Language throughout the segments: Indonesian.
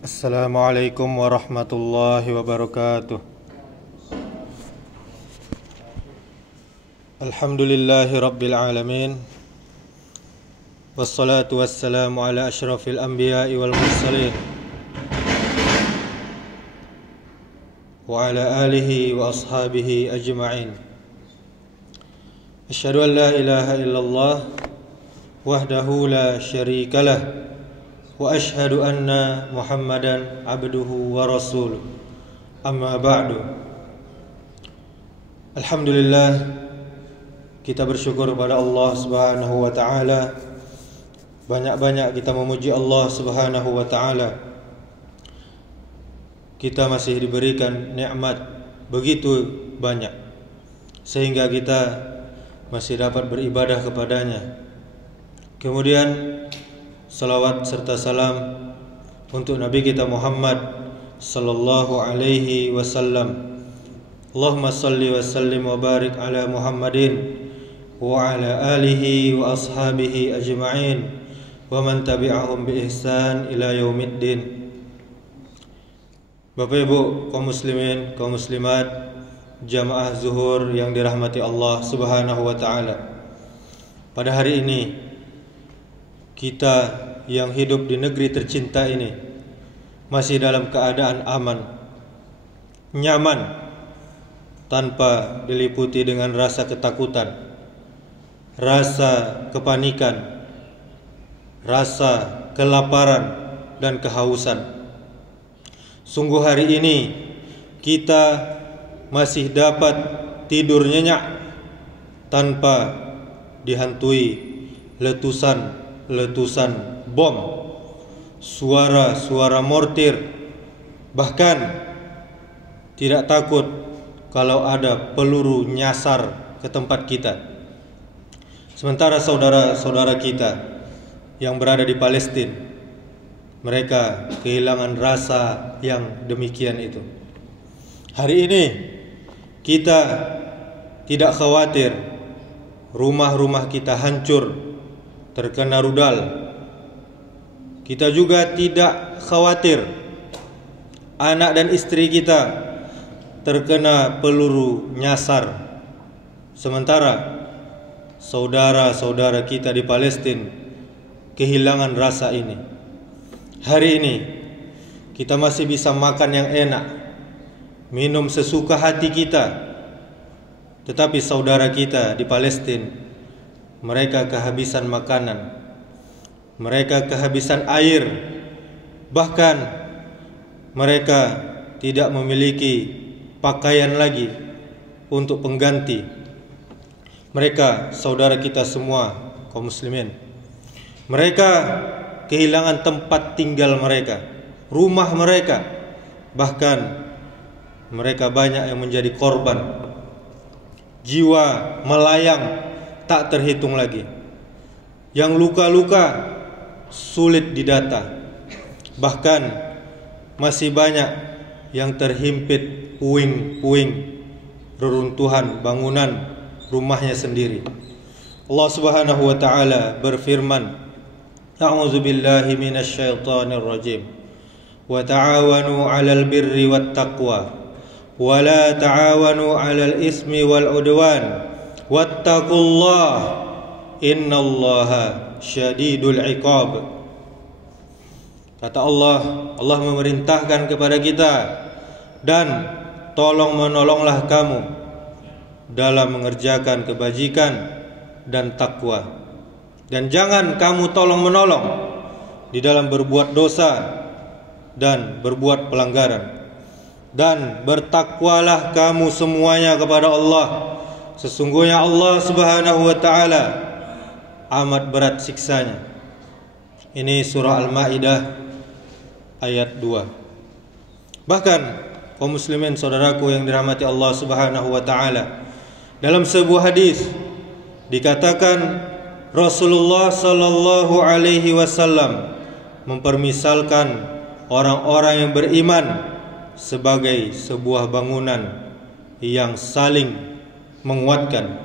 Assalamualaikum warahmatullahi wabarakatuh. Alhamdulillahi rabbil alamin. Wassalatu wassalamu ala ashrafil anbiya'i wal mursalin wa ala alihi wa ashabihi ajma'in. Asyhadu an la ilaha illallah wahdahu la syarikalah wa ashhadu anna Muhammadan abduhu wa rasuluh. Amma ba'du. Alhamdulillah, kita bersyukur pada Allah Subhanahu wa taala. Banyak-banyak kita memuji Allah Subhanahu wa taala. Kita masih diberikan nikmat begitu banyak sehingga kita masih dapat beribadah kepadanya. Kemudian salawat serta salam untuk Nabi kita Muhammad sallallahu alaihi wasallam. Allahumma salli wa sallim wa barik ala Muhammadin wa ala alihi wa ashabihi ajma'in wa man tabi'ahum bi ihsan ila yaumiddin. Bapak Ibu kaum muslimin, kaum muslimat, jamaah zuhur yang dirahmati Allah Subhanahu wa taala. Pada hari ini kita yang hidup di negeri tercinta ini masih dalam keadaan aman, nyaman, tanpa diliputi dengan rasa ketakutan, rasa kepanikan, rasa kelaparan dan kehausan. Sungguh hari ini kita masih dapat tidur nyenyak tanpa dihantui letusan bom, suara mortir, bahkan tidak takut kalau ada peluru nyasar ke tempat kita. Sementara saudara-saudara kita yang berada di Palestina, mereka kehilangan rasa yang demikian itu. Hari ini kita tidak khawatir rumah-rumah kita hancur terkena rudal. Kita juga tidak khawatir anak dan istri kita terkena peluru nyasar. Sementara saudara-saudara kita di Palestina kehilangan rasa ini. Hari ini kita masih bisa makan yang enak, minum sesuka hati kita. Tetapi saudara kita di Palestina, mereka kehabisan makanan, mereka kehabisan air, bahkan mereka tidak memiliki pakaian lagi untuk pengganti. Mereka saudara kita semua kaum muslimin, mereka kehilangan tempat tinggal mereka, rumah mereka, bahkan mereka banyak yang menjadi korban. Jiwa melayang tak terhitung lagi. Yang luka-luka sulit didata. Bahkan masih banyak yang terhimpit puing-puing reruntuhan bangunan rumahnya sendiri. Allah Subhanahu wa taala berfirman, A'udzu billahi minasyaitonir rajim. Wa ta'awanu 'alal birri wat taqwa wa la ta'awanu 'alal ismi wal 'udwan. Wattaqullah innallaha syadidul iqab. Kata Allah memerintahkan kepada kita, dan tolong menolonglah kamu dalam mengerjakan kebajikan dan takwa, dan jangan kamu tolong menolong di dalam berbuat dosa dan berbuat pelanggaran. Dan bertakwalah kamu semuanya kepada Allah. Sesungguhnya Allah Subhanahu wa taala amat berat siksanya. Ini surah Al-Maidah ayat 2. Bahkan kaum muslimin saudaraku yang dirahmati Allah Subhanahu wa taala, dalam sebuah hadis dikatakan Rasulullah sallallahu alaihi wasallam mempermisalkan orang-orang yang beriman sebagai sebuah bangunan yang saling menguatkan.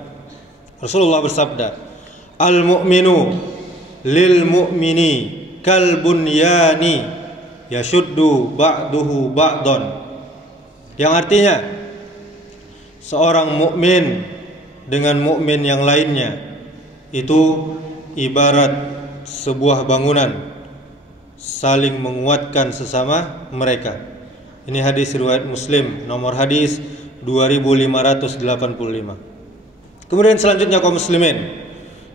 Rasulullah bersabda, Al-mu'minu lil mu'mini kal bunyani yashuddu ba'duhu ba'don, yang artinya seorang mukmin dengan mukmin yang lainnya itu ibarat sebuah bangunan, saling menguatkan sesama mereka. Ini hadis riwayat Muslim, nomor hadis 2585. Kemudian selanjutnya kaum muslimin,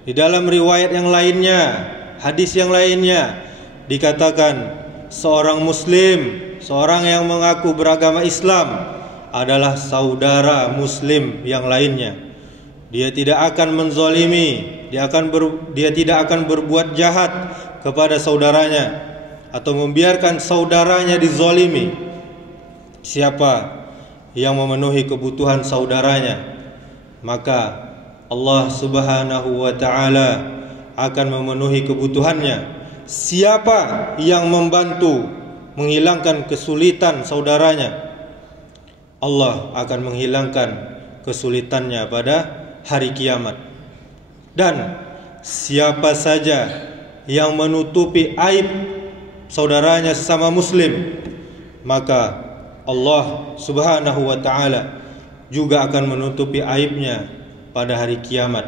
di dalam riwayat yang lainnya, hadis yang lainnya dikatakan seorang muslim, seorang yang mengaku beragama Islam adalah saudara muslim yang lainnya. Dia tidak akan menzalimi, dia tidak akan berbuat jahat kepada saudaranya atau membiarkan saudaranya dizalimi. Siapa yang memenuhi kebutuhan saudaranya, maka Allah Subhanahu wa ta'ala akan memenuhi kebutuhannya. Siapa yang membantu menghilangkan kesulitan saudaranya, Allah akan menghilangkan kesulitannya pada hari kiamat. Dan siapa saja yang menutupi aib saudaranya sesama muslim, maka Allah Subhanahu wa ta'ala juga akan menutupi aibnya pada hari kiamat.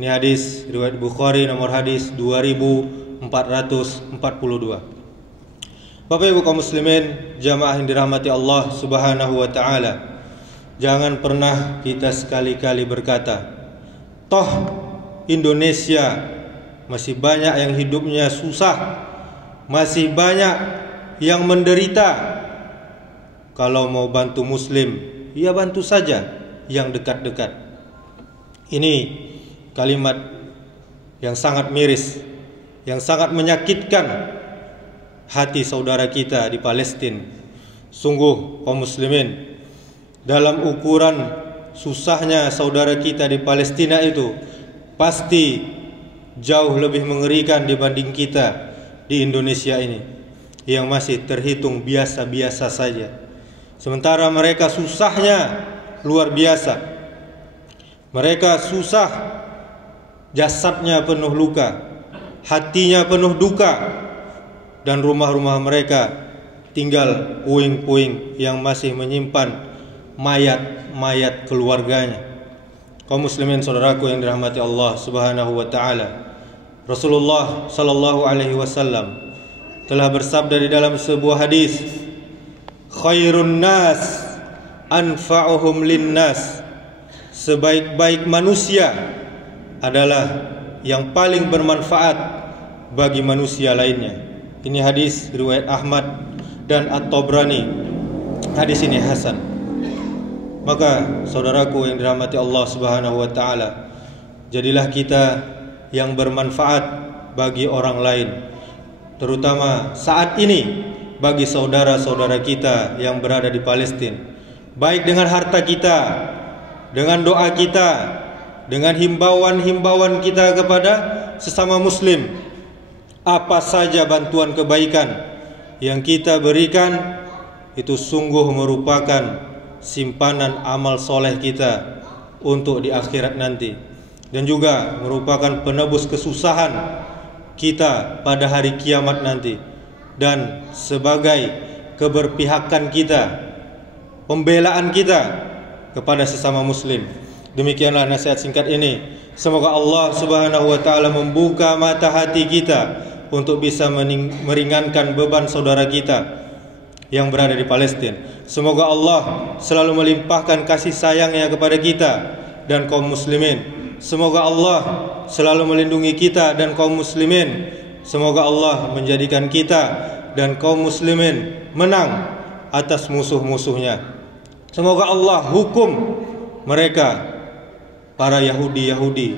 Ini hadis riwayat Bukhari, nomor hadis 2442. Bapak Ibu kaum muslimin, jamaah yang dirahmati Allah Subhanahu wa ta'ala, jangan pernah kita sekali-kali berkata, toh Indonesia masih banyak yang hidupnya susah, masih banyak yang menderita. Kalau mau bantu muslim, ya bantu saja yang dekat-dekat. Ini kalimat yang sangat miris, yang sangat menyakitkan hati saudara kita di Palestina. Sungguh kaum muslimin, dalam ukuran susahnya saudara kita di Palestina itu pasti jauh lebih mengerikan dibanding kita di Indonesia ini yang masih terhitung biasa-biasa saja. Sementara mereka susahnya luar biasa. Mereka susah, jasadnya penuh luka, hatinya penuh duka, dan rumah-rumah mereka tinggal puing-puing yang masih menyimpan mayat-mayat keluarganya. Kaum muslimin saudaraku yang dirahmati Allah Subhanahu wa ta'ala, Rasulullah sallallahu alaihi wasallam telah bersabda di dalam sebuah hadis, khairun nas anfa'uhum linnas, sebaik-baik manusia adalah yang paling bermanfaat bagi manusia lainnya. Ini hadis riwayat Ahmad dan At-Tabrani. Hadis ini hasan. Maka saudaraku yang dirahmati Allah Subhanahu wa ta'ala, jadilah kita yang bermanfaat bagi orang lain, terutama saat ini bagi saudara-saudara kita yang berada di Palestina, baik dengan harta kita, dengan doa kita, dengan himbauan-himbauan kita kepada sesama muslim. Apa saja bantuan kebaikan yang kita berikan itu sungguh merupakan simpanan amal soleh kita untuk di akhirat nanti, dan juga merupakan penebus kesusahan kita pada hari kiamat nanti, dan sebagai keberpihakan kita, pembelaan kita kepada sesama muslim. Demikianlah nasihat singkat ini. Semoga Allah Subhanahu wa ta'ala membuka mata hati kita untuk bisa meringankan beban saudara kita yang berada di Palestina. Semoga Allah selalu melimpahkan kasih sayangnya kepada kita dan kaum muslimin. Semoga Allah selalu melindungi kita dan kaum muslimin. Semoga Allah menjadikan kita dan kaum muslimin menang atas musuh-musuhnya. Semoga Allah hukum mereka, para Yahudi.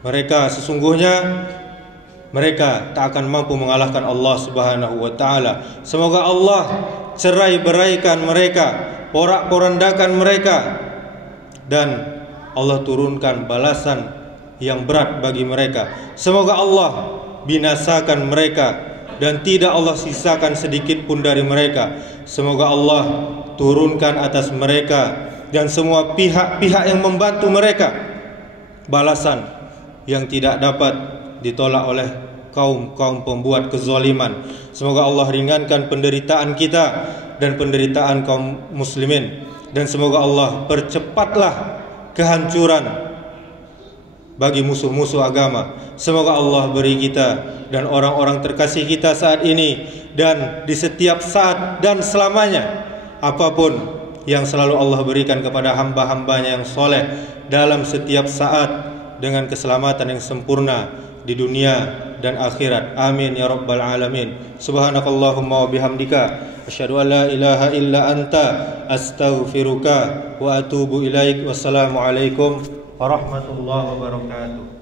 Mereka sesungguhnya mereka tak akan mampu mengalahkan Allah Subhanahu wa ta'ala. Semoga Allah cerai-beraikan mereka, porak-porandakan mereka, dan Allah turunkan balasan yang berat bagi mereka. Semoga Allah binasakan mereka dan tidak Allah sisakan sedikit pun dari mereka. Semoga Allah turunkan atas mereka dan semua pihak-pihak yang membantu mereka balasan yang tidak dapat ditolak oleh kaum-kaum pembuat kezaliman. Semoga Allah ringankan penderitaan kita dan penderitaan kaum muslimin, dan semoga Allah percepatlah kehancuran bagi musuh-musuh agama. Semoga Allah beri kita dan orang-orang terkasih kita saat ini dan di setiap saat dan selamanya, apapun yang selalu Allah berikan kepada hamba-hambanya yang soleh dalam setiap saat, dengan keselamatan yang sempurna di dunia dan akhirat. Amin ya rabbal alamin. Subhanakallahumma wa bihamdika asyhadu an la ilaha illa anta astaghfiruka wa atubu ilaik. Wassalamualaikum warahmatullahi wabarakatuh.